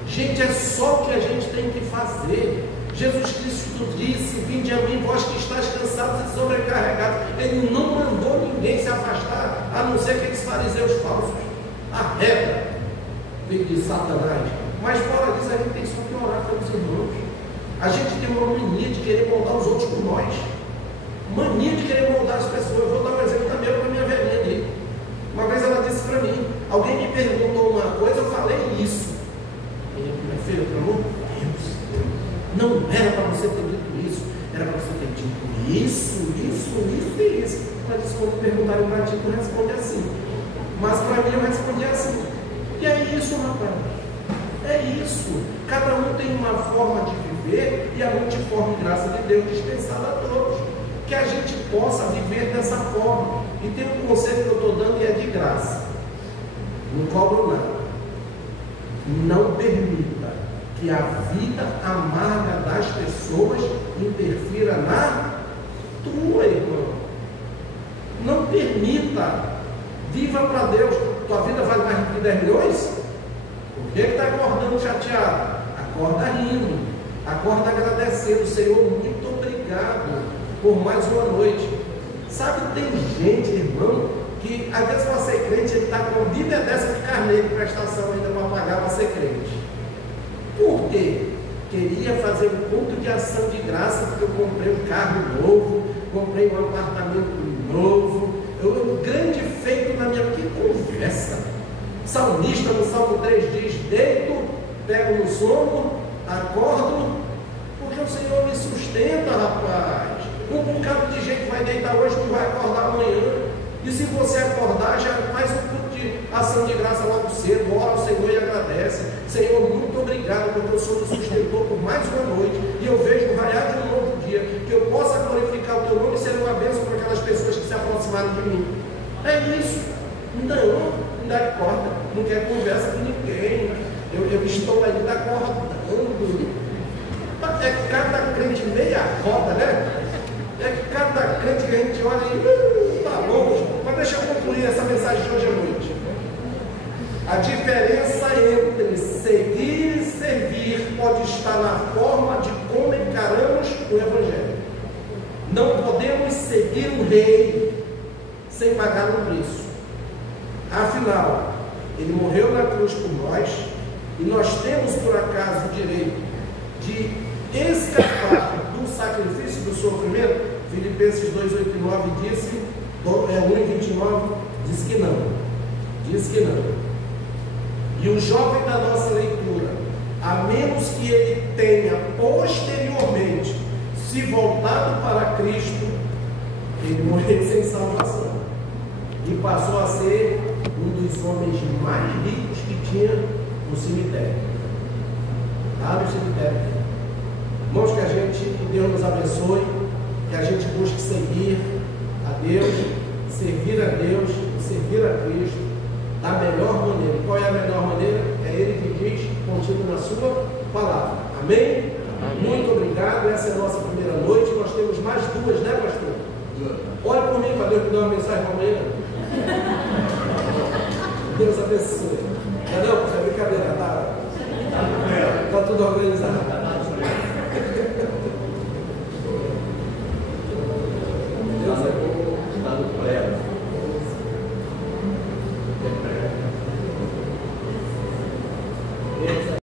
Gente, é só o que a gente tem que fazer. Jesus Cristo disse: vinde a mim, vós que estáis cansados e sobrecarregados. Ele não mandou ninguém se afastar, a não ser aqueles fariseus falsos. A regra veio de Satanás. Mas fora disso, a gente tem só que orar pelos irmãos. A gente tem uma mania de querer moldar os outros por nós. Mania de querer moldar as pessoas. Eu vou dar um exemplo também para a minha velhinha ali. Uma vez ela disse para mim, alguém me perguntou uma coisa, eu falei isso. Minha filha, pelo amor de Deus, não era para você ter dito isso, era para você ter dito isso e isso. Ela disse, quando perguntaram para ti, tu responde assim. Mas para mim eu respondi assim. E é isso, rapaz. É isso. Cada um tem uma forma de viver e a multiforme graça de Deus dispensada a todos. Que a gente possa viver dessa forma. E tem um conselho que eu estou dando e é de graça. Não cobro nada. Não permita que a vida amarga das pessoas interfira na tua, irmão. Não permita. Viva para Deus. Tua vida vale mais de 10 milhões? Por que está acordando chateado? Acorda rindo. Acorda agradecendo. Senhor, muito obrigado por mais uma noite. Sabe, tem gente, irmão, que às vezes para ser crente, ele está com a Bíblia dessa de carneiro de prestação ainda para pagar para ser crente. Por quê? Queria fazer um culto de ação de graça, porque eu comprei um carro novo, comprei um apartamento novo, um grande feito na minha... Que conversa! Salmista no Salmo 3 diz, deito, pego no sono, acordo, porque o Senhor me sustenta, rapaz. Um bocado de gente vai deitar hoje, não vai acordar amanhã. E se você acordar, já faz um culto de ação de graça logo cedo, ora ao Senhor e agradece. Senhor, muito obrigado, porque o Senhor me sustentou por mais uma noite, e eu vejo o raiar de um novo dia, que eu possa glorificar o teu nome e ser uma bênção para aquelas pessoas que se aproximaram de mim. É isso. Não dá corda, não quer conversa com ninguém. Eu estou ainda acordando. É cada crente meia roda, né? É cada crente que a gente olha e tá longe. Mas deixa eu concluir essa mensagem de hoje à noite. A diferença entre seguir e servir pode estar na forma de como encaramos o Evangelho. Não podemos seguir o rei sem pagar um preço. Afinal, ele morreu na cruz por nós e nós temos por acaso o direito de escapar do sacrifício do sofrimento. Filipenses 2:8 e 9 disse, 1:29 diz que não. Diz que não. E o jovem da nossa leitura, a menos que ele tenha posteriormente se voltado para Cristo, ele morreu sem salvação e passou a ser um dos homens mais ricos que tinha no cemitério. Lá no cemitério. Irmãos, que Deus nos abençoe, que a gente busque seguir a Deus, servir a Deus, servir a Cristo da melhor maneira. Qual é a melhor maneira? É Ele que diz contigo na sua palavra. Amém? Amém? Muito obrigado. Essa é a nossa primeira noite. Nós temos mais duas, né, pastor? Olha por mim para Deus me dar uma mensagem amanhã. Deus abençoe. Não, é brincadeira, tá tudo organizado.